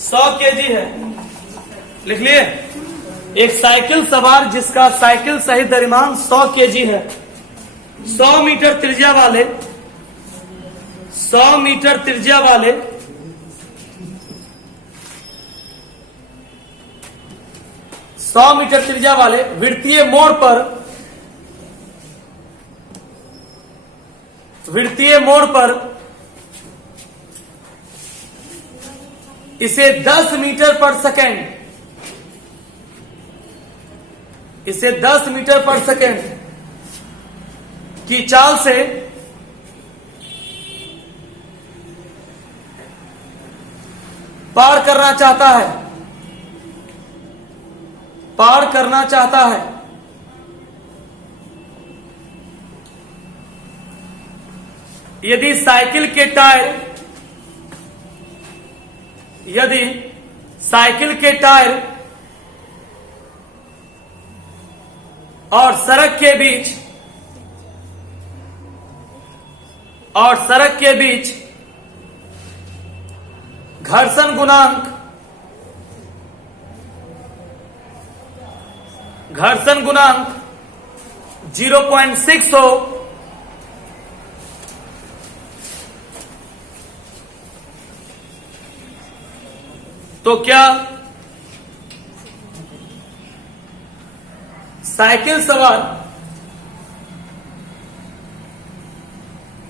100 kg है, लिख लिए। एक साइकिल सवार जिसका साइकिल सहित द्रव्यमान 100 kg है, 100 मीटर त्रिज्या वाले 100 मीटर त्रिज्या वाले 100 मीटर त्रिज्या वाले वृत्तीय मोड़ पर इसे 10 मीटर पर सेकेंड की चाल से पार करना चाहता है। यदि साइकिल के टायर और सड़क के बीच घर्षण गुणांक 0.6 हो तो क्या साइकिल सवार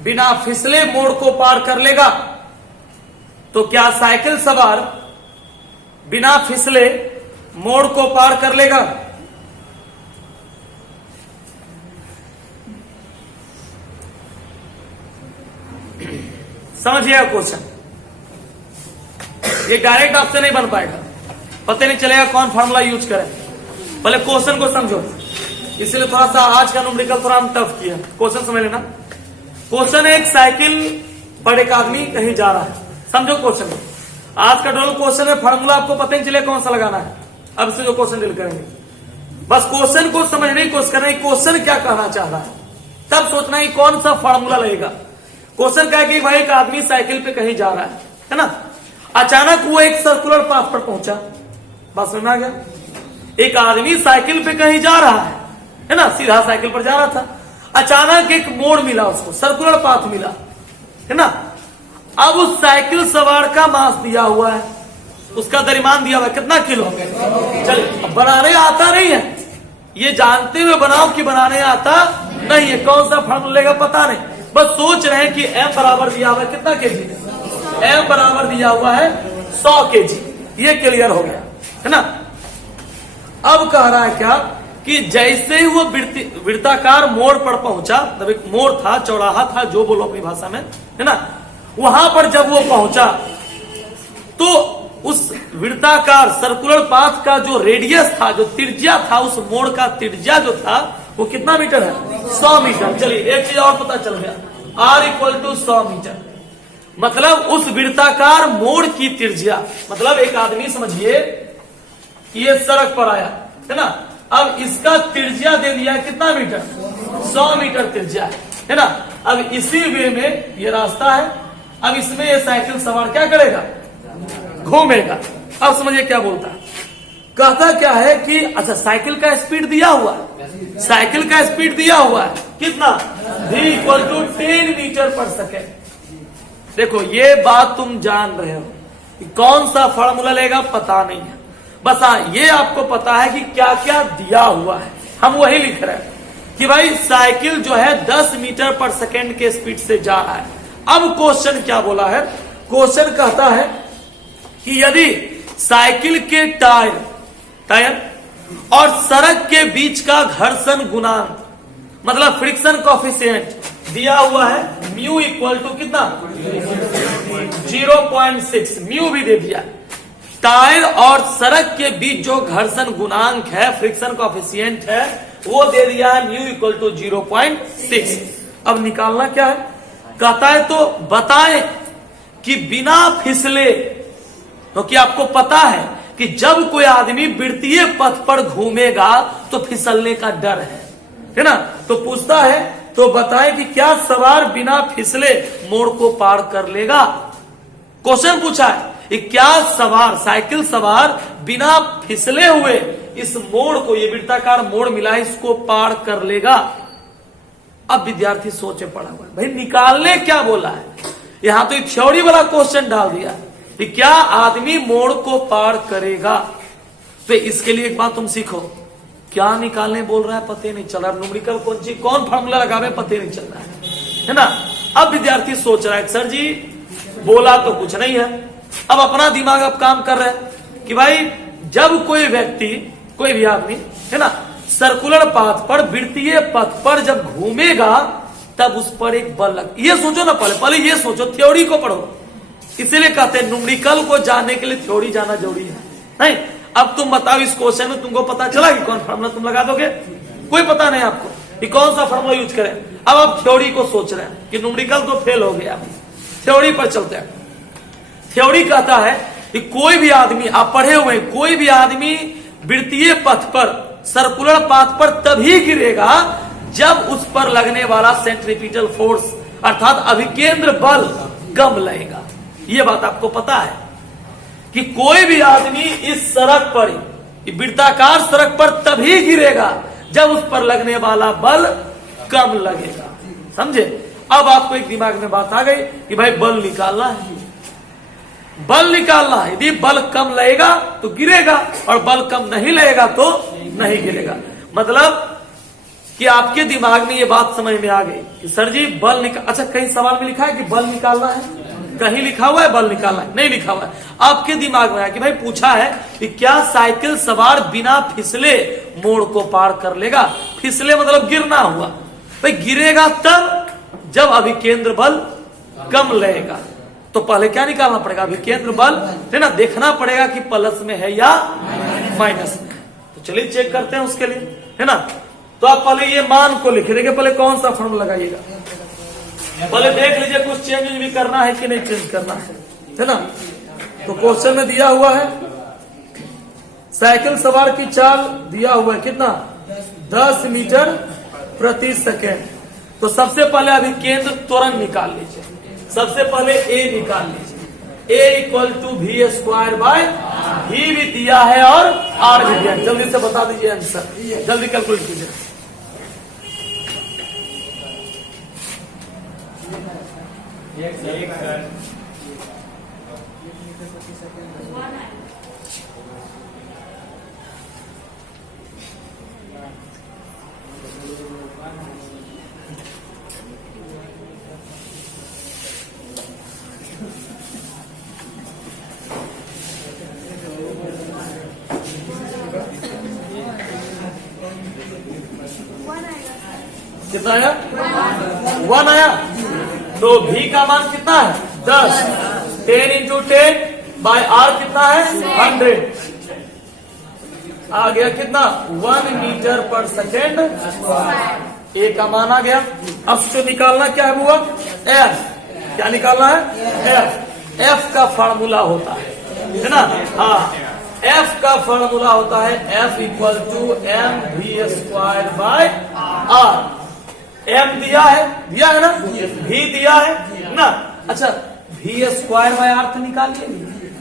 बिना फिसले मोड़ को पार कर लेगा? तो क्या साइकिल सवार बिना फिसले मोड़ को पार कर लेगा? समझिए क्वेश्चन, ये डायरेक्ट आपसे नहीं बन पाएगा, पता नहीं चलेगा कौन फार्मूला यूज करें। पहले क्वेश्चन को समझो, इसलिए थोड़ा सा आज का न्यूमेरिकल थोड़ा हम टफ किया। क्वेश्चन समझ लेना। क्वेश्चन है, एक साइकिल पर एक आदमी कहीं जा रहा है। समझो क्वेश्चन, आज का टोटल क्वेश्चन है, फार्मूला आपको पता नहीं चलेगा कौन सा लगाना है। अब से जो क्वेश्चन डील करेंगे, बस क्वेश्चन को समझने की कोशिश करना है, क्वेश्चन क्या कहना चाह रहा है, तब सोचना है कौन सा फार्मूला लगेगा। क्वेश्चन क्या है कि भाई एक आदमी साइकिल पे कहीं जा रहा है ना, अचानक वो एक सर्कुलर पाथ पर पहुंचा। बात समझ में आ गया? एक आदमी साइकिल पे कहीं जा रहा है ना, सीधा साइकिल पर जा रहा था, अचानक एक मोड़ मिला उसको, सर्कुलर पाथ मिला, है ना। अब उस साइकिल सवार का मास दिया हुआ है, उसका द्रव्यमान दिया हुआ है, कितना किलो? चलिए, अब बनाने आता नहीं है, ये जानते हुए बनाओ कि बनाने आता नहीं है। कौन सा फार्मूला लेगा पता नहीं, बस सोच रहे हैं कि m बराबर दिया हुआ है कितना केजी? m बराबर दिया हुआ है 100 kg। ये क्लियर हो गया, है ना। अब कह रहा है क्या कि जैसे ही वो वृत्ताकार मोड़ पर पहुंचा, तब एक मोड़ था, चौराहा था, जो बोलो अपनी भाषा में, है ना, वहां पर जब वो पहुंचा तो उस वृत्ताकार सर्कुलर पाथ का जो रेडियस था, जो त्रिज्या था, उस मोड़ का त्रिज्या जो था वो कितना मीटर है? 100 मीटर। चलिए एक चीज और पता चल गया, R = 100 मीटर। मतलब उस वृत्ताकार मोड़ की त्रिज्या, मतलब एक आदमी समझिए कि ये सड़क पर आया, है ना, अब इसका त्रिज्या दे दिया कितना मीटर? 100 मीटर त्रिज्या, है ना। अब इसी वे में ये रास्ता है, अब इसमें ये साइकिल सवार क्या करेगा? घूमेगा। अब समझिए क्या बोलता है, कहता क्या है कि अच्छा साइकिल का स्पीड दिया हुआ है, साइकिल का स्पीड दिया हुआ है कितना? v = 10 मीटर पर सेकेंड। देखो ये बात तुम जान रहे हो कि कौन सा फार्मूला लेगा पता नहीं है, बस हाँ ये आपको पता है कि क्या क्या दिया हुआ है, हम वही लिख रहे हैं कि भाई साइकिल जो है 10 मीटर पर सेकेंड के स्पीड से जा रहा है। अब क्वेश्चन क्या बोला है? क्वेश्चन कहता है कि यदि साइकिल के टायर और सड़क के बीच का घर्षण गुणांक, मतलब फ्रिक्शन कोएफिशिएंट दिया हुआ है, म्यू = कितना? 0.6, म्यू भी दे दिया। टायर और सड़क के बीच जो घर्षण गुणांक है, फ्रिक्शन कोएफिशिएंट है, वो दे दिया है म्यू = 0.6। अब निकालना क्या है? कहता है तो बताएं कि बिना फिसले, क्योंकि आपको पता है कि जब कोई आदमी वृत्तीय पथ पर घूमेगा तो फिसलने का डर है ना, तो पूछता है तो बताएं कि क्या सवार बिना फिसले मोड़ को पार कर लेगा? क्वेश्चन पूछा है कि क्या सवार, साइकिल सवार बिना फिसले हुए इस मोड़ को, ये वृत्ताकार मोड़ मिला है, इसको पार कर लेगा? अब विद्यार्थी सोचे पड़ा हुआ है, भाई निकालने क्या बोला है? यहां तो थ्योरी वाला क्वेश्चन डाल दिया कि क्या आदमी मोड़ को पार करेगा। तो इसके लिए एक बात तुम सीखो, क्या निकालने बोल रहा है पता नहीं चल रहा, न्यूमेरिकल कौन चीज, कौन फार्मूला लगावे पता नहीं चल रहा है ना। अब विद्यार्थी सोच रहा है सर जी बोला तो कुछ नहीं है, अब अपना दिमाग अब काम कर रहा है कि भाई जब कोई व्यक्ति, कोई भी आदमी है ना, सर्कुलर पाथ पर, वृत्तीय पथ पर जब घूमेगा तब उस पर एक बल लग, ये सोचो ना, पहले ये सोचो, थ्योरी को पढ़ो। इसीलिए कहते हैं न्यूमेरिकल को जानने के लिए थ्योरी जाना जरूरी है। नहीं, अब तुम बताओ इस क्वेश्चन में तुमको पता चला कि कौन फार्मूला तुम लगा दोगे? कोई पता नहीं आपको कि कौन सा फार्मूला यूज करें। अब आप थ्योरी को सोच रहे हैं कि न्यूमेरिकल तो फेल हो गया, थ्योरी पर चलते हैं। थ्योरी कहता है कि कोई भी आदमी, आप पढ़े हुए, कोई भी आदमी वृत्तीय पथ पर, सर्कुलर पाथ पर तभी गिरेगा जब उस पर लगने वाला सेंट्रीपिटल फोर्स अर्थात अभिकेंद्र बल कम लगेगा। यह बात आपको पता है कि कोई भी आदमी इस सड़क पर, वृत्ताकार सड़क पर तभी गिरेगा जब उस पर लगने वाला बल कम लगेगा। समझे? अब आपको एक दिमाग में बात आ गई कि भाई बल निकालना है, बल निकालना है। यदि बल कम लगेगा तो गिरेगा और बल कम नहीं लगेगा तो नहीं गिरेगा। मतलब कि आपके दिमाग में ये बात समझ में आ गई कि सर जी बल निकाल, अच्छा कहीं सवाल में लिखा है कि बल निकालना है? कहीं लिखा हुआ है बल निकालना है? नहीं लिखा हुआ है। आपके दिमाग में आया कि भाई पूछा है कि क्या साइकिल सवार बिना फिसले मोड़ को पार कर लेगा? फिसले मतलब गिरना हुआ, भाई गिरेगा तब जब अभिकेंद्र बल कम लगेगा। तो पहले क्या निकालना पड़ेगा? अभिकेंद्र बल, है ना, देखना पड़ेगा कि प्लस में है या माइनस में। तो चलिए चेक करते हैं उसके लिए, है ना। तो आप पहले ये मान को लिखे, देखिए पहले कौन सा फॉर्मूला लगाइएगा, पहले देख लीजिए कुछ चेंज भी करना है कि नहीं चेंज करना है ना। तो क्वेश्चन में दिया हुआ है साइकिल सवार की चाल दिया हुआ है कितना? 10 मीटर प्रति सेकेंड। तो सबसे पहले अभी केंद्र त्वरण निकाल लीजिए। सबसे पहले ए निकाल लीजिए, A equal to V square by V भी दिया है और आर भी दिया है। जल्दी से बता दीजिए आंसर, जल्दी कैलकुलेट कीजिए। कितना आया? 1 आया। तो v का मान कितना है? 10। 10 इंटू 10 बाय r कितना है? 100। आ गया कितना? 1 मीटर पर सेकेंड। a का मान आ गया। अब जो निकालना क्या है हुआ? f। क्या निकालना है? f। f का फार्मूला होता है ना। हाँ, f का फार्मूला होता है f equal to m v square by r। m दिया है ना, v दिया है ना। अच्छा वी स्क्वायर बाय r तो निकालिए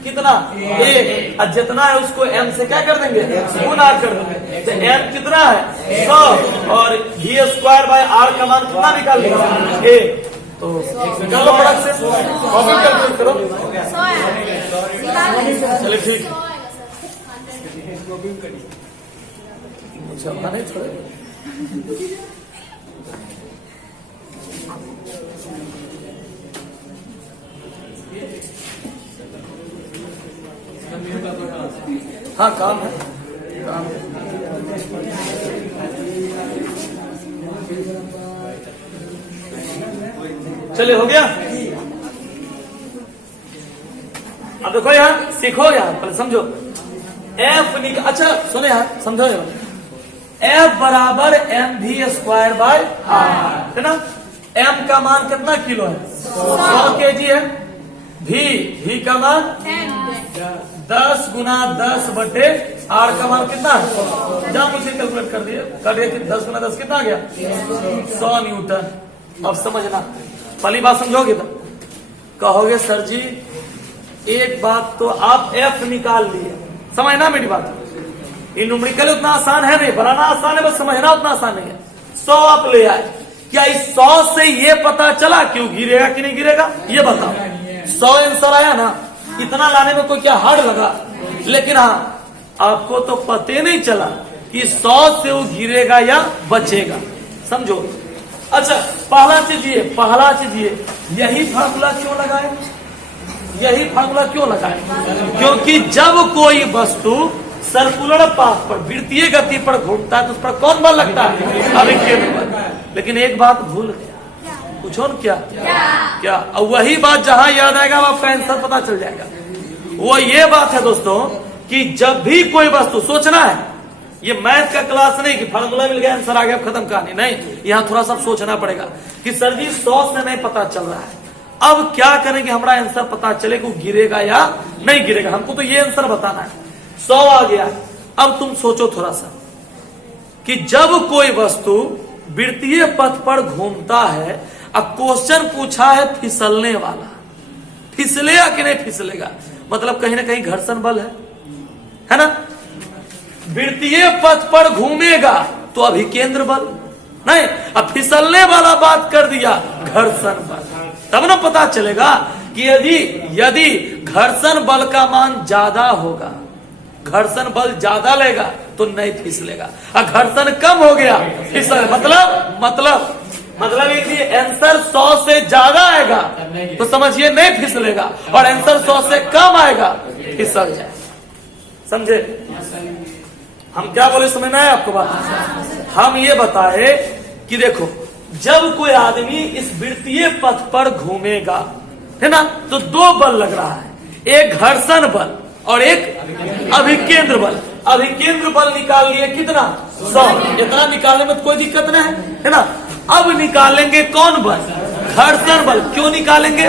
कितना? 1। और जितना है उसको m से क्या कर देंगे? गुना कर देंगे। तो m कितना है? 100 और वी स्क्वायर बाय r का मान कितना निकाल देगा? 1। तो निकालो फटाक से, कैलकुलेट करो। चलिए ठीक है। अच्छा नहीं छोड़े। हाँ काम है, काम है। चलिए हो गया। अब देखो यार, सीखो यार, पहले समझो। एफ निकाल, अच्छा सुनो यार, समझो यार। एफ बराबर m v square by r, है ना। एम का मान कितना किलो है? 100 kg है। भी का मान 10 गुना 10 बटे आर का मान कितना है? जब मुझे कैलकुलेट कर दिए कि 10 गुना 10 कितना आ गया? 100 न्यूटन। अब समझना, पहली बात समझोगे तो कहोगे सर जी एक बात तो आप एफ निकाल लिए, समझना मेरी बात। ये न्यूमेरिकल उतना आसान है नहीं, बनाना आसान है, बस समझना उतना आसान नहीं है। 100 आप ले आए, क्या इस 100 से ये पता चला क्यों गिरेगा कि नहीं गिरेगा, ये बताओ। 100 आंसर आया ना, इतना लाने में कोई क्या हार्ड लगा? लेकिन हाँ, आपको तो पते नहीं चला कि 100 से वो गिरेगा या बचेगा, समझो। अच्छा, पहला चीज ये यही फार्मूला क्यों लगाए? यही फार्मूला क्यों लगाए? क्योंकि जब कोई वस्तु सर्कुलर पाथ पर वृत्तीय गति पर घूमता है तो उस पर कौन बल लगता है? अभिकेंद्र बल। लेकिन एक बात भूल गया, पूछो न क्या? और वही बात जहां याद आएगा आपका आंसर पता चल जाएगा। वो ये बात है दोस्तों कि जब भी कोई वस्तु, सोचना है, ये मैथ का क्लास नहीं कि फार्मूला मिल गया आंसर आ गया खत्म कहानी, नहीं। यहाँ थोड़ा सा सोचना पड़ेगा कि सर जी 100 से नहीं पता चल रहा है, अब क्या करेंगे हमारा आंसर पता चले कि गिरेगा या नहीं गिरेगा। हमको तो ये आंसर बताना है। 100 आ गया, अब तुम सोचो थोड़ा सा कि जब कोई वस्तु वृत्तीय पथ पर घूमता है, अब क्वेश्चन पूछा है फिसलने वाला, फिसलेगा कि नहीं फिसलेगा, मतलब कहीं ना कहीं घर्षण बल है ना। वृत्तीय पथ पर घूमेगा तो अभिकेंद्र बल नहीं, अब फिसलने वाला बात कर दिया घर्षण बल, तब ना पता चलेगा कि यदि घर्षण बल का मान ज्यादा होगा, घर्षण बल ज्यादा लेगा तो नहीं फिसलेगा, और घर्षण कम हो गया फिसल, मतलब एक आंसर 100 से ज्यादा आएगा तो समझिए नहीं फिसलेगा, और आंसर 100 से कम आएगा फिसल जाए, समझे? हम क्या बोले समझना है आपको बात? हम ये बताए कि देखो, जब कोई आदमी इस वृत्तीय पथ पर घूमेगा, है ना, तो 2 बल लग रहा है, एक घर्षण बल और एक अभिकेंद्र बल। अभिकेंद्र बल निकाल लिए कितना? 100। इतना निकालने में तो कोई दिक्कत नहीं है ना। अब निकालेंगे कौन बल? घर्षण बल। क्यों निकालेंगे?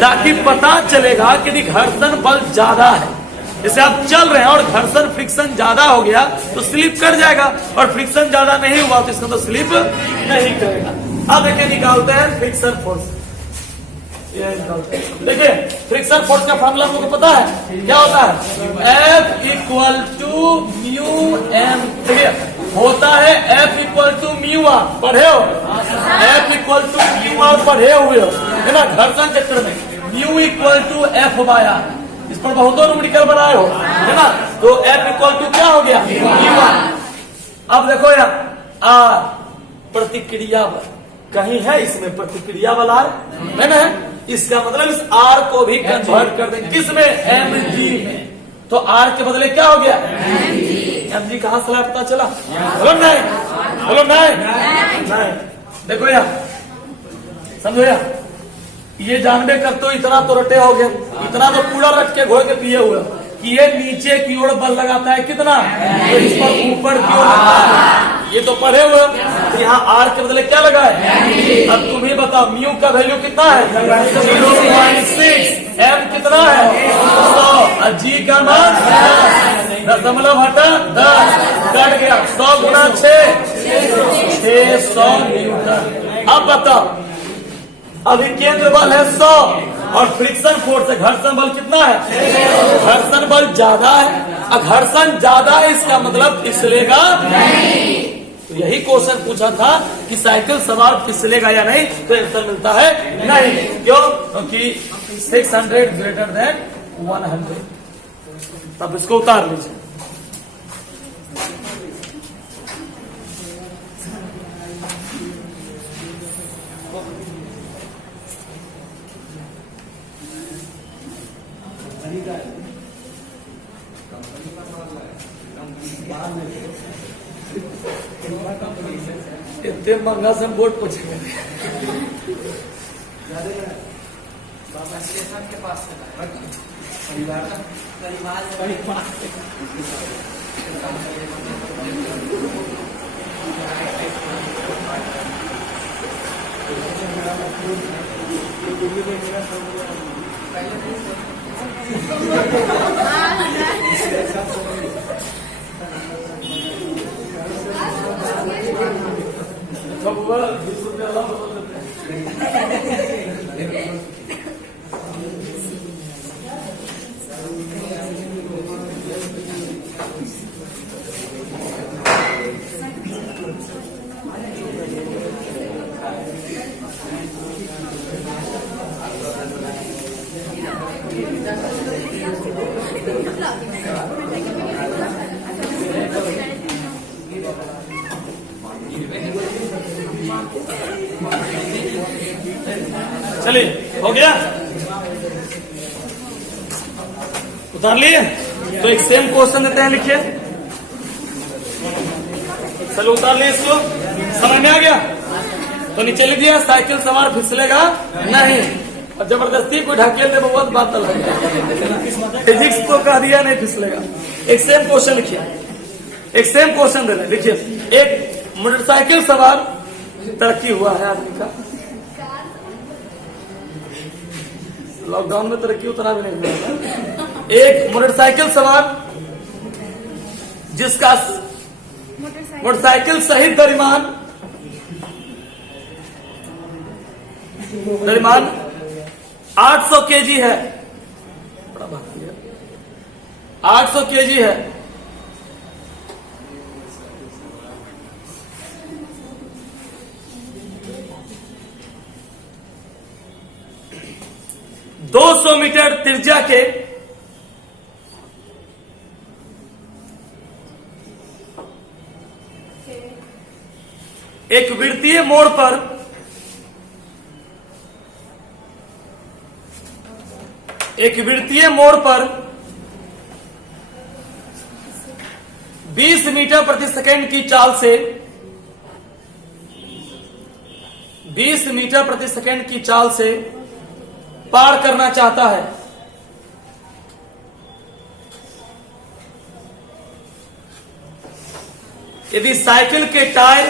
ताकि पता चलेगा कि घर्षण बल ज्यादा है। जैसे आप चल रहे हैं और घर्षण फ्रिक्शन ज्यादा हो गया तो स्लिप कर जाएगा, और फ्रिक्शन ज्यादा नहीं हुआ तो इसका तो स्लिप नहीं करेगा। अब देखिए निकालते हैं फ्रिक्शन फोर्स। देखिए फ्रिक्शन फोर्स का फॉर्मूला आपको पता है क्या होता है? F equal to mu m. देखिए होता है F equal to mu r, पढ़े हो? F equal to mu r पढ़े हुए हो, है ना, घर्षण क्षेत्र में। Mu equal to f by r, इस पर बहुतों न्यूमेरिकल बनाए हो, है ना। तो F इक्वल टू क्या हो गया? Mu r. अब देखो यार, आर प्रतिक्रिया बल, कहीं है इसमें प्रतिक्रिया बल आर है ना, इसका मतलब इस आर को भी कन्वर्ट कर देंगे किसमें? mg में। तो आर के बदले क्या हो गया? mg। कहां से पता चला? बोलो नहीं। देखो यार, समझो यार, ये जानबे कर तो इतना तो रटे हो गए, इतना तो पूरा रट के घोल के पिए हुए कि ये नीचे की ओर बल लगाता है कितना, तो इस पर ऊपर की ओर लगता है, ये तो पढ़े हुए। तो यहाँ आर के बदले क्या लगा है? अब तुम ही बताओ, म्यू का वैल्यू कितना है? 0.6। एम कितना है? 100। जी का मान 10 हटा 10, कट गया 100 गुना 6, 600 न्यूटन। अब बताओ, अभिकेंद्र बल है 100 और फ्रिक्शन फोर्स है, घर्षण बल कितना है? घर्षण बल ज्यादा है, और घर्षण ज्यादा है इसका मतलब फिसलेगा नहीं। तो यही क्वेश्चन पूछा था कि साइकिल सवार फिसलेगा या नहीं, तो आंसर मिलता है नहीं। क्यों? क्योंकि 600 ग्रेटर देन 100। तब इसको उतार लीजिए। इतने महंगा से बोर्ड पूछेंगे के पास चलिए, हो गया, उतार लिए। तो एक सेम क्वेश्चन देते हैं, लिखिए। चलो उतार लिए इसको, समझ में आ गया। तो नीचे लिख दिया, साइकिल सवार फिसलेगा नहीं, और जबरदस्ती कोई ढकेल दे बहुत बात अलग है। फिजिक्स तो कह दिया नहीं फिसलेगा। एक सेम क्वेश्चन लिखिए, एक सेम क्वेश्चन दे रहे, लिखिए। एक मोटरसाइकिल सवार तरक्की हुआ है आदमी का, लॉकडाउन में तरक्की उतना भी नहीं हुआ। एक मोटरसाइकिल सवार जिसका मोटरसाइकिल सहित दरिमान 800 केजी है, 800 केजी है। दो 200 मीटर त्रिज्या के एक वृत्तीय मोड़ पर बीस मीटर प्रति सेकंड की चाल से 20 मीटर प्रति सेकंड की चाल से पार करना चाहता है। यदि साइकिल के टायर,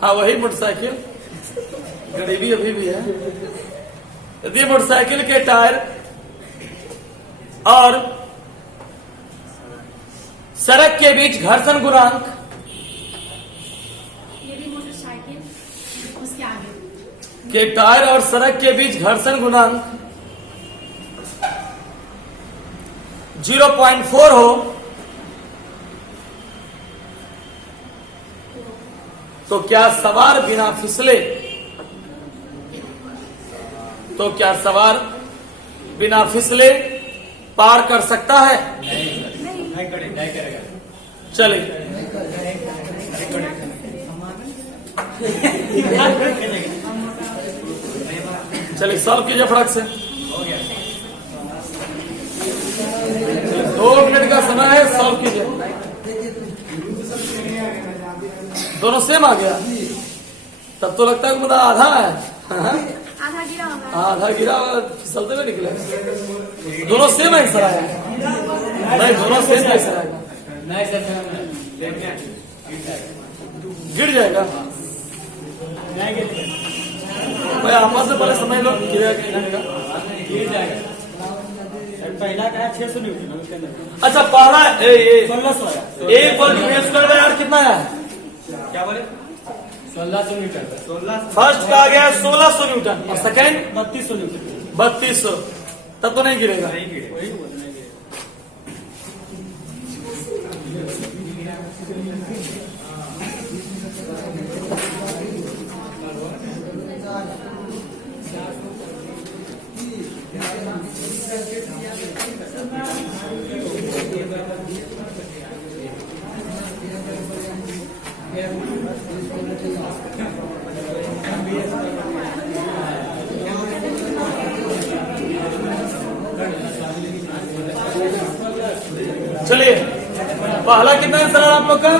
हाँ वही मोटरसाइकिल, गरीबी अभी भी है। यदि मोटरसाइकिल के टायर और सड़क के बीच घर्षण गुणांक, यदि मोटरसाइकिल उसके आगे के टायर और सड़क के बीच घर्षण गुणांक 0.4 हो तो क्या सवार बिना फिसले पार कर सकता है? नहीं करेगा। चलिए, चलिए सॉल्व कीजिए फटाक से। 2 मिनट का समय है, सॉल्व कीजिए। दोनों सेम आ गया, तब तो लगता है कि मतलब आधा है। आधा गिरा फिसलते हुए निकले। दोनों सेम आंसर आया, नहीं दोनों सेम आंसर आएगा, नहीं सर गिर जाएगा। भाई आपस से पहले समझ लो, गिरेगा कि नहीं गिर जाएगा। पहला का 600 न्यूटन उसके अंदर। अच्छा पहला 1600 एक स्क्वायर यार कितना है? क्या बोले? 1600 मीटर। फर्स्ट का आ गया 1600 न्यूटन और सेकंड 3200 न्यूटन। 3200, तब तो नहीं गिरेगा। नहीं गिरे, वही बोल रहे हैं। चलिए पहला कितना आंसर है आप लोग का?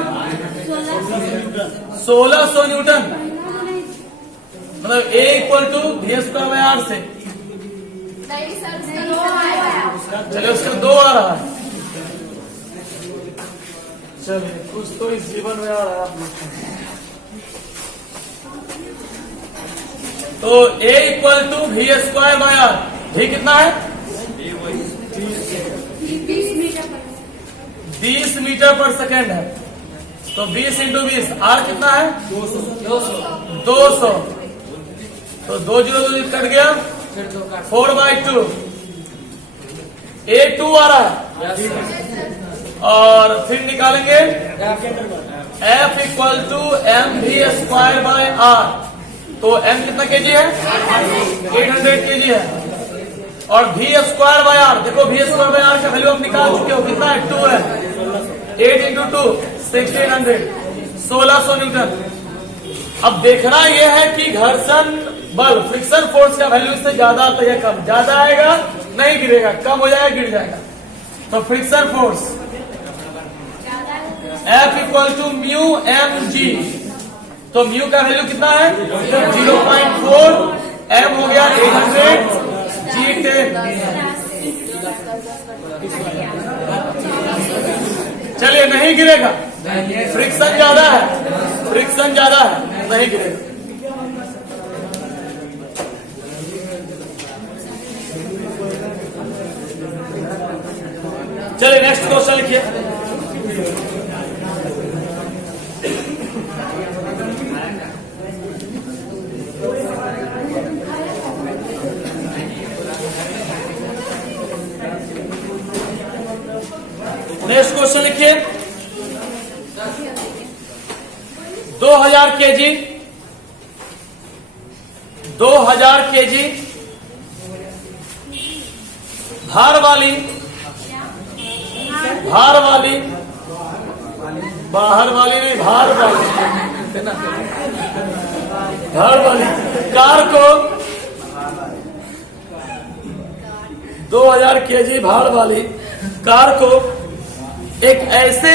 1600 न्यूटन, मतलब A = v²/r से। चलिए उसका 2 आ रहा है। चलिए कुछ तो इस जीवन में आ रहा है आप लोग का। तो A = v²/r, भी कितना है? 20 मीटर पर सेकेंड है, तो 20 × 20, आर कितना है? 200। तो 2 0 कट गया, 4/2, A2 आ रहा है। और फिर निकालेंगे F = mv²/r। तो m कितना केजी है? 800 केजी है। और वी स्क्वायर बाय आर, देखो वी स्क्वायर बाय आर का वैल्यू आप निकाल चुके हो, कितना है 2 है, 8 इंटू 2 1600, 1600 न्यूटन। अब देखना यह है कि घर्षण बल फ्रिक्शन फोर्स का वैल्यू इससे ज्यादा आता है या कम, ज्यादा आएगा नहीं गिरेगा, कम हो जाएगा गिर जाएगा। तो friction force F equal to mu m g, तो म्यू का वैल्यू कितना है 0.4, एम हो गया 800, जी 10। चलिए नहीं गिरेगा, फ्रिक्शन ज्यादा है, फ्रिक्शन ज्यादा है, नहीं गिरेगा। चलिए नेक्स्ट क्वेश्चन लिखिए। नेक्स्ट क्वेश्चन लिखिए। 2000 केजी, 2000 केजी भार वाली बाहर वाली नहीं, भार वाली कार को 2000 केजी भार वाली कार को एक ऐसे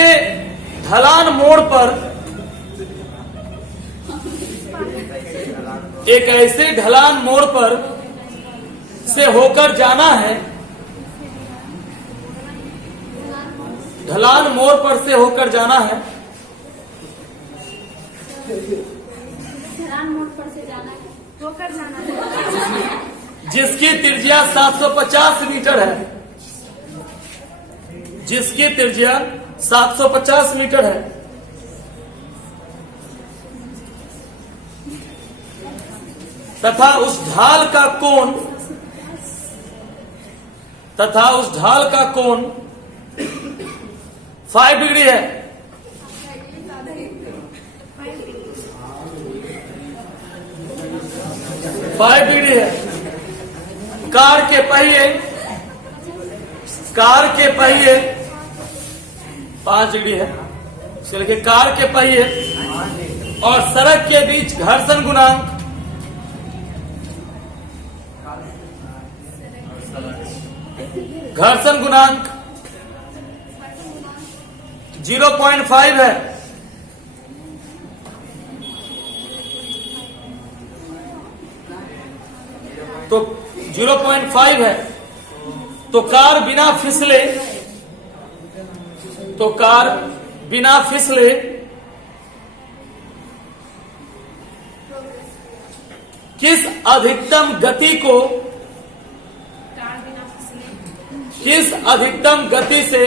ढलान मोड़ पर से होकर जाना है, ढलान मोड़ पर से होकर जाना है, जिसकी त्रिज्या 750 मीटर है, जिसकी त्रिज्या 750 मीटर है, तथा उस ढाल का कोण 5 डिग्री है। कार के पहिए 5 डिग्री है, लिखिए कार के पहिए और सड़क के बीच घर्षण गुणांक 0.5 है। तो 0.5 है, तो कार बिना फिसले किस अधिकतम गति से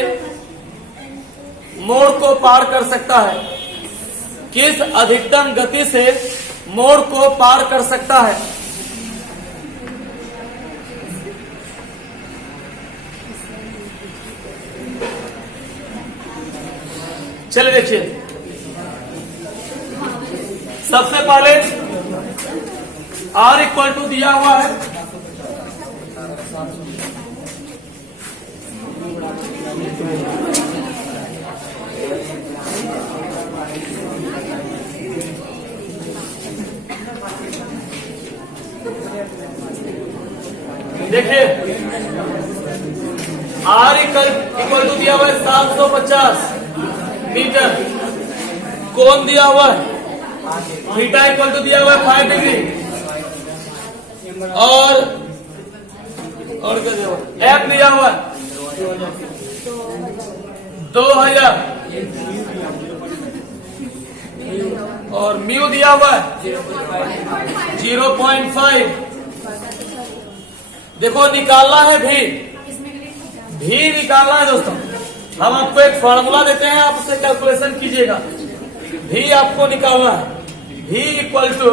मोड़ को पार कर सकता है, किस अधिकतम गति से मोड़ को पार कर सकता है। चलिए देखिए, सबसे पहले R इक्वल टू दिया हुआ है, देखिए R इक्वल टू दिया हुआ है 750 मीटर, कोण दिया हुआ है, थीटा इक्वल टू दिया हुआ है 5 डिग्री, और क्या दिया हुआ, एफ दिया हुआ है 2000 और म्यू दिया हुआ है 0.5। देखो निकालना है भी निकालना है दोस्तों। हम आपको एक फॉर्मूला देते हैं, आप उससे कैलकुलेशन कीजिएगा। भी आपको निकालना है, भी equal to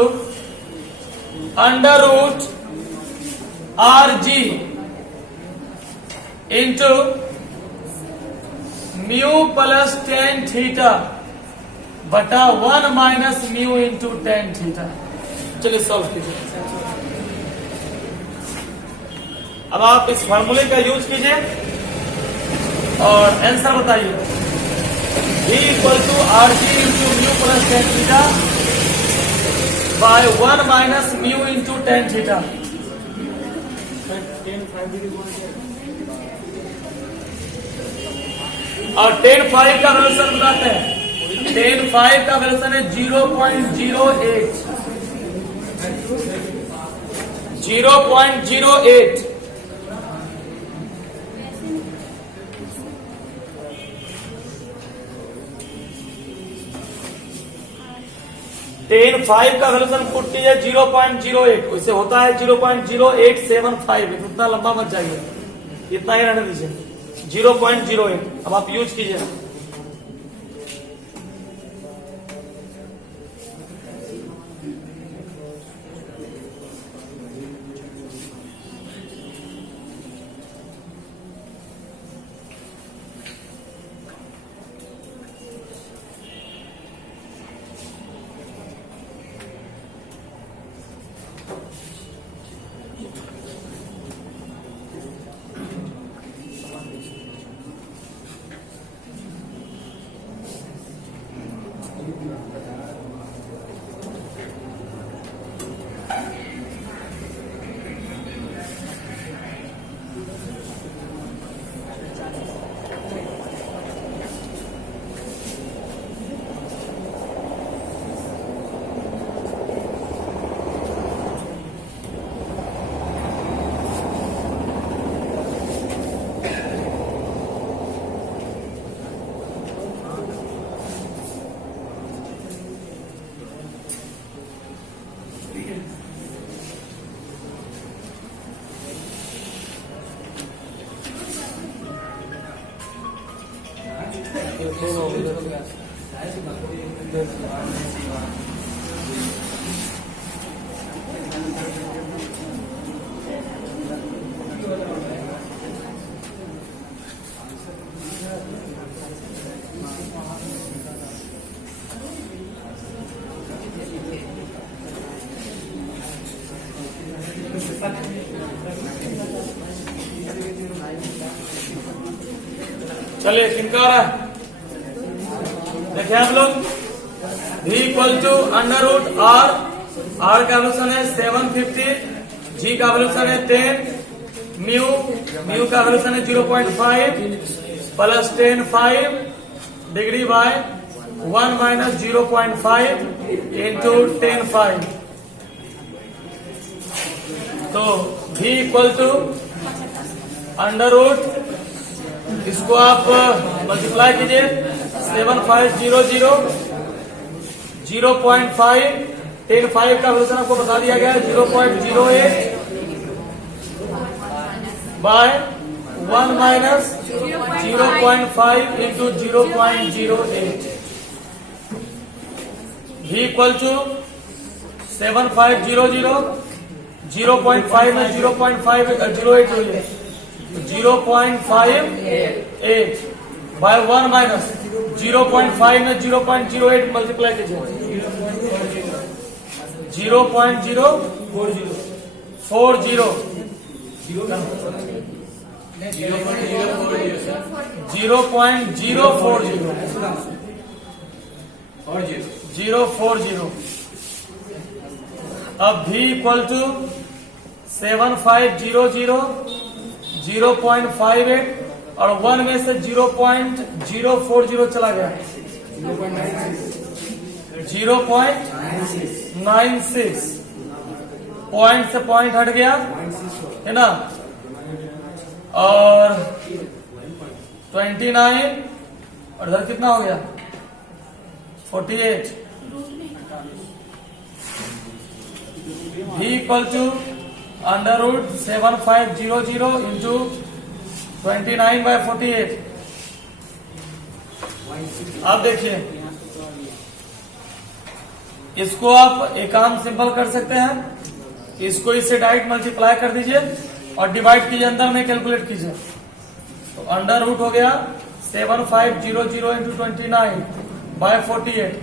√RG into mu plus tan theta बटा 1 minus mu into tan theta. चलिए सॉल्व कीजिए। अब आप इस फॉर्मूले का यूज कीजिए और आंसर बताइए। V equal to r g into mu plus tan theta by 1 minus mu into tan theta. 10 और 10 का वैल्यूशन बताते हैं। 10 का वैल्यूशन है 0.08। 0.08। टेन 5 का वैल्यूशन पुट कीजिए 0.08, उससे होता है 0.0875। इतना लंबा मत जाइए, इतना ही रहने दीजिए 0.08। अब आप यूज कीजिए। चलिए किनका आ रहा है देखिए आप लोग। V equal to under root r, r का वैल्यूशन है 750, G का वैल्यूशन है 10, म्यू, म्यू का वैल्यूशन है 0.5 plus 10 degree by 1 minus 0.5 into 10 तो V equal to under root, इसको आप मल्टीप्लाई कीजिए 7500 0.5 10 का वैल्यूशन आपको बता दिया गया है 0.08 by 1 minus 0.5 into 0.08। V equal to 7500 0.5 में 0.508 हुई है 0.58 बाय 1 माइनस 0.5 में 0.08 मल्टीप्लाई कीजिए 0.040 अब V इक्वल टू 7500 0.58 और 1 में से 0.040 चला गया 0.96 पॉइंट से पॉइंट हट गया है ना। और 29 और इधर कितना हो गया 48। V equal to under root 7500 into 29 by 48। अब देखिए इसको आप एक काम सिंपल कर सकते हैं, इसको इससे डायरेक्ट मल्टीप्लाई कर दीजिए और डिवाइड कीजिए, अंदर में कैलकुलेट कीजिए। तो अंडर रूट हो गया 7500 इंटू 29 बाय 48।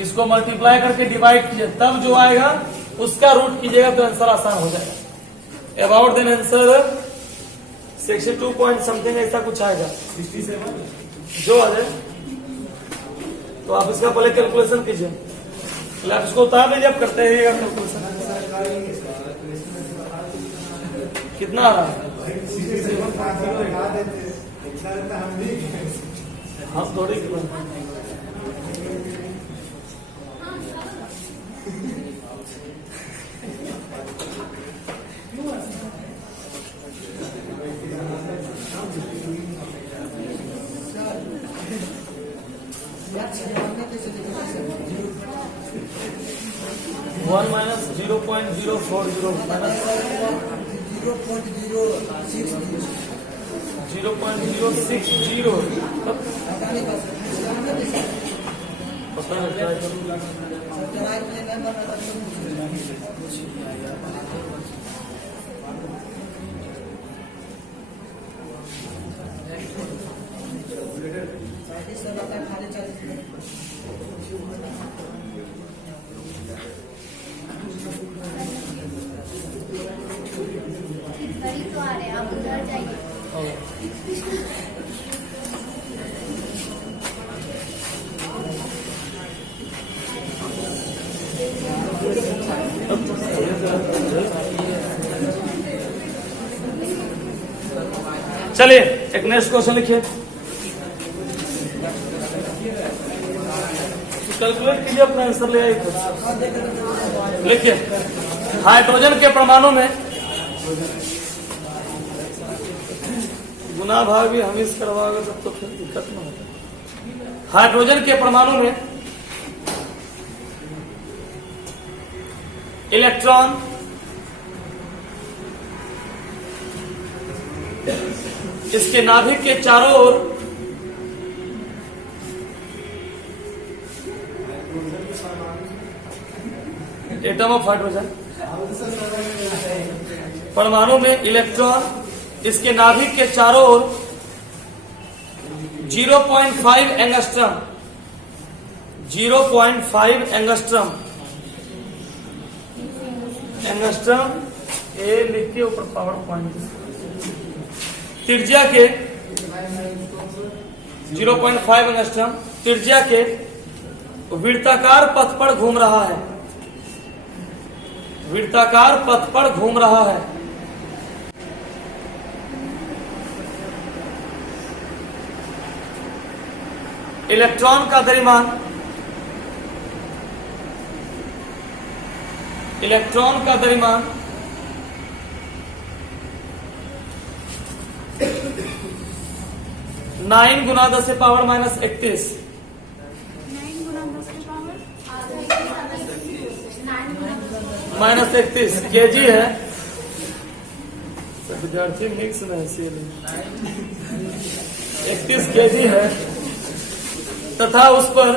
इसको मल्टीप्लाई करके डिवाइड कीजिए, तब जो आएगा उसका रूट कीजिएगा तो आंसर आसान हो जाएगा। About then answer 62 point something ऐसा कुछ आएगा 67 जो आ जाए। तो आप इसका पहले कैलकुलेशन कीजिए, पहले आप इसको उतार लीजिए, आप करते रहिएगा कैलकुलेशन। कितना आ रहा है? हम थोड़ी वन माइनस 0.040 माइनस 0.060 पता करीब तो आ रहे हैं, आप उधर जाइए। चलिए एक नेक्स्ट क्वेश्चन लिखिए, कैलकुलेट कीजिए, अपना आंसर ले आइए खुद। लिखिए हाइड्रोजन के परमाणु में गुना भाग भी हम इस करवाओगे तब तो फिर दिक्कत न होता। हाइड्रोजन के परमाणु में इलेक्ट्रॉन इसके नाभिक के चारों ओर एटम ऑफ हाइड्रोजन, परमाणु में इलेक्ट्रॉन इसके नाभिक के चारों ओर 0.5 एंगस्ट्रम 0.5 एंगस्ट्रम ए लिख के ऊपर पावर पॉइंट त्रिज्या के 0.5 एंगस्ट्रम त्रिज्या के वृत्ताकार पथ पर घूम रहा है, वृत्ताकार पथ पर घूम रहा है। इलेक्ट्रॉन का द्रव्यमान, इलेक्ट्रॉन का द्रव्यमान 9 गुना 10 से पावर माइनस 31 माइनस 31 केजी है। विद्यार्थी मिक्स में 31 केजी है तथा उस पर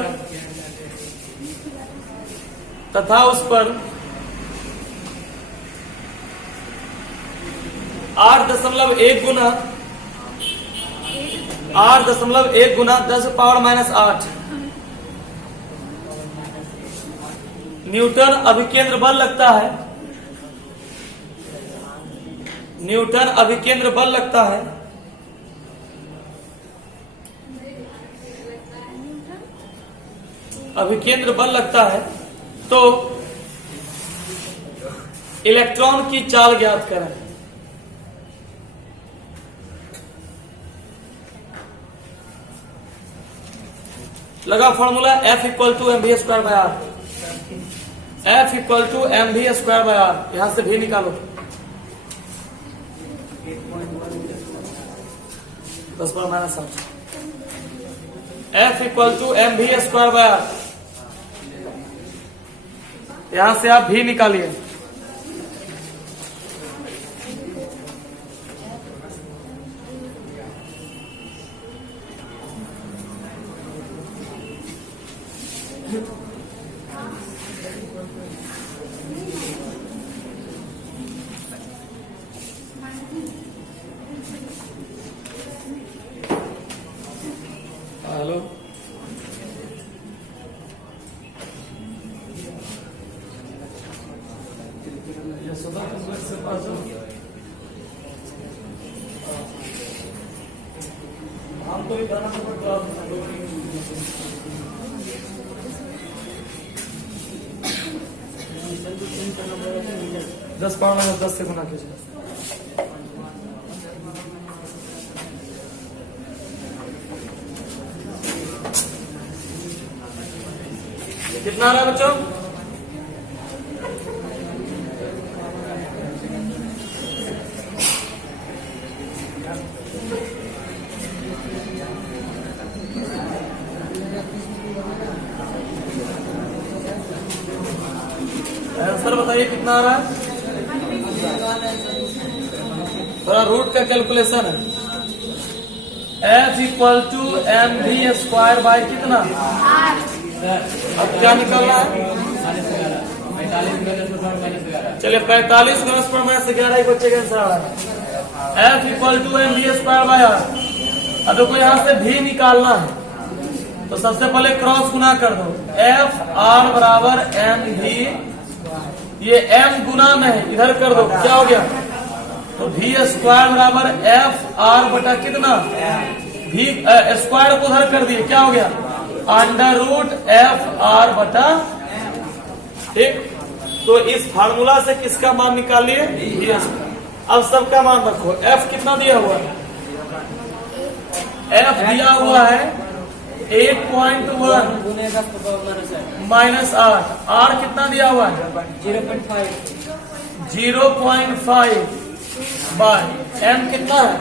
8.1 गुना 8.1 गुना 10 पावर माइनस 8 न्यूटन अभिकेंद्र बल लगता है, न्यूटन अभिकेंद्र बल लगता है। अभिकेंद्र बल लगता है तो इलेक्ट्रॉन की चाल ज्ञात करें। लगा formula F = mv²/r, F = mv²/r। यहां से भी निकालो 10 पर माइनस 8। F = mv²/r। यहां से आप भी निकालिए। हेलो यशोदा कम्प्लेक्स से पास हो। हमको भी कराना पड़ेगा तो आप 10 पावर माइनस 10 से गुना कीजिए। कितना आ रहा है बच्चों? आंसर बताइए कितना आ रहा है? थोड़ा रूट का कैलकुलेशन है। F equal to m v square by कितना? अब क्या निकल रहा है? 45 चलिए 45 गुणस पर माइनस 11 एक बच्चे का आंसर आ रहा है। F equal to m v square by r. अब देखो यहाँ से भी निकालना है तो सबसे पहले क्रॉस गुना कर दो। एफ आर बराबर एम वी, ये m गुना में है, इधर कर दो, क्या हो गया? तो वी स्क्वायर बराबर एफ आर बटा कितना? वी स्क्वायर को उधर कर दिए, क्या हो गया? अंडर रूट एफ आर बटा। ठीक, तो इस फार्मूला से किसका मान निकाल लिए? V square. अब सबका मान रखो। एफ कितना दिया हुआ है? एफ दिया हुआ है 8.1 माइनस आर। आर कितना दिया हुआ है? 0.5 बाय एम कितना है?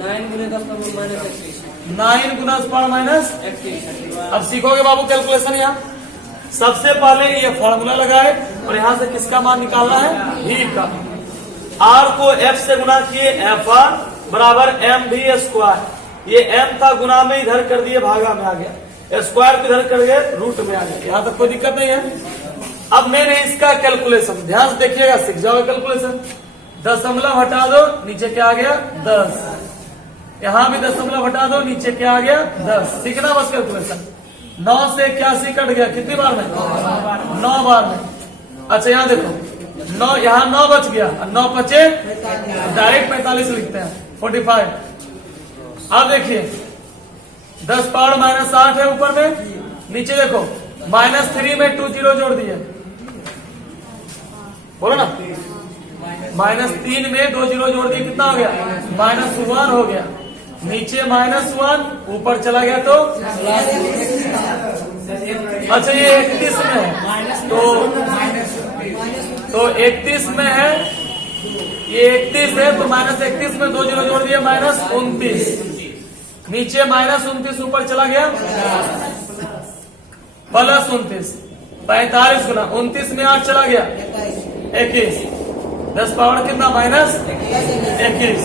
9 गुने 10 माइनस 31। 9 गुना 10 पावर माइनस। अब सीखोगे बाबू कैलकुलेशन। यहाँ सबसे पहले ये फॉर्मूला लगाए और यहाँ से किसका मान निकालना है? v का। r को f से गुना किए, एफ आर बराबर एम वी स्क्वायर। ये m था गुना में, इधर कर दिए भागा में आ गया, स्क्वायर को इधर कर गए रूट में आ गया। यहाँ तक कोई दिक्कत नहीं है। अब मैंने इसका कैलकुलेशन ध्यान से देखिएगा, सीख जाओ कैलकुलेशन। दशमलव हटा दो, नीचे क्या आ गया? 10। यहाँ भी दशमलव हटा दो, नीचे क्या आ गया? 10। सीखना बस कैलकुलेशन। 9 से 81 कट गया, कितनी बार में? 9 बार में। अच्छा यहाँ देखो, 9 यहाँ 9 बच गया, 9 बचे डायरेक्ट 45 लिखते हैं, 45। अब देखिए 10 पावर माइनस 8 है ऊपर में, नीचे देखो -3 में 2 जीरो जोड़ दिए, बोलो ना। -3 में 2 जीरो जोड़ दिए, कितना हो गया? -1 हो गया। नीचे -1, ऊपर चला गया तो अच्छा ये 31 में है, तो 31 में है, ये 31 है तो -31 में 2 जीरो जोड़ दिए, -29। नीचे -29, ऊपर चला गया +29। 45 गुना 29 में 8 चला गया 21। 10 पावर कितना? -21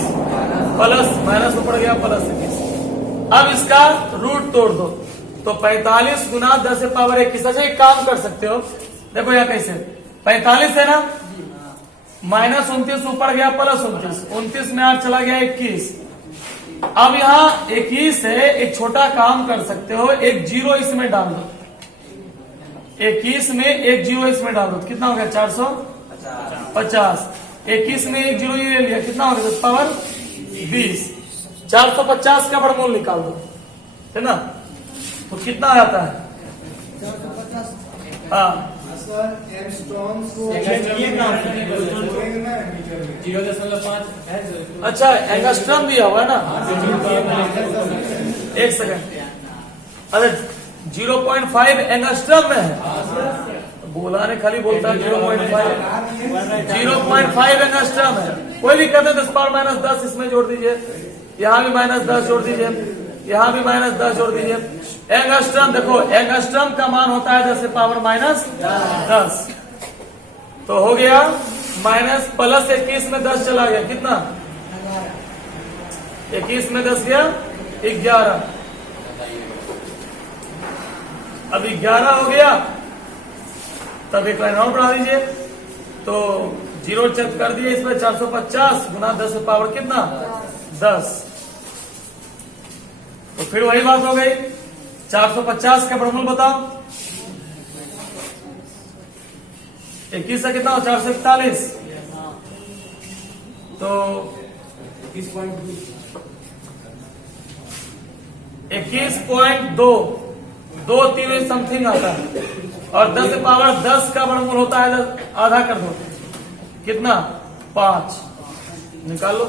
प्लस माइनस ऊपर गया +21। अब इसका रूट तोड़ दो तो 45 गुना 10 पावर 21। अच्छा एक काम कर सकते हो, देखो यहाँ कैसे 45 है ना, -29 ऊपर गया +29, 29 में 8 चला गया 21। अब यहाँ 21 है, एक छोटा काम कर सकते हो, एक जीरो इसमें डाल दो। 21 में एक जीरो इसमें डाल दो, कितना हो गया? 450। 21 में एक जीरो ये ले लिया, कितना हो गया? 10 पावर 20। 450 का वर्गमूल निकाल दो, है ना, तो कितना आता है? हाँ अच्छा एंगस्ट्रम दिया हुआ है ना, एक सेकंड। अरे 0.5 एंगस्ट्रम में है, बोला ने खाली बोलता है 0.5 एंगस्ट्रम है। कोई भी कहते 10 पावर -10 इसमें जोड़ दीजिए, यहाँ भी -10 जोड़ दीजिए, यहाँ भी -10 जोड़ दीजिए। एंगस्ट्रम देखो, एंगस्ट्रम का मान होता है 10 पावर -10, तो हो गया +21 में 10 चला गया, कितना? 21 में 10 गया 11। अब 11 हो गया, तब एक लाइन और बढ़ा दीजिए, तो जीरो चेक कर दिए इसमें। 450 गुना 10 पावर कितना? 10। तो फिर वही बात हो गई, 450 का वर्गमूल बताओ। 21 से कितना हो? 441, तो 21.2 दो तीन समथिंग आता है और 10 से पावर 10 का वर्गमूल होता है आधा कर दो कितना 5 निकाल लो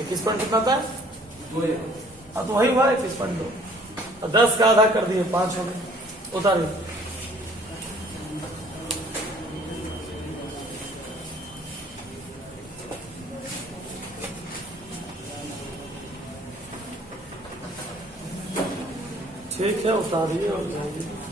21 पॉइंट कितना था हाँ तो वही हुआ 21.2 और 10 का आधा कर दिए 5 हो गए उतारिए ठीक है उतारिए और जाइए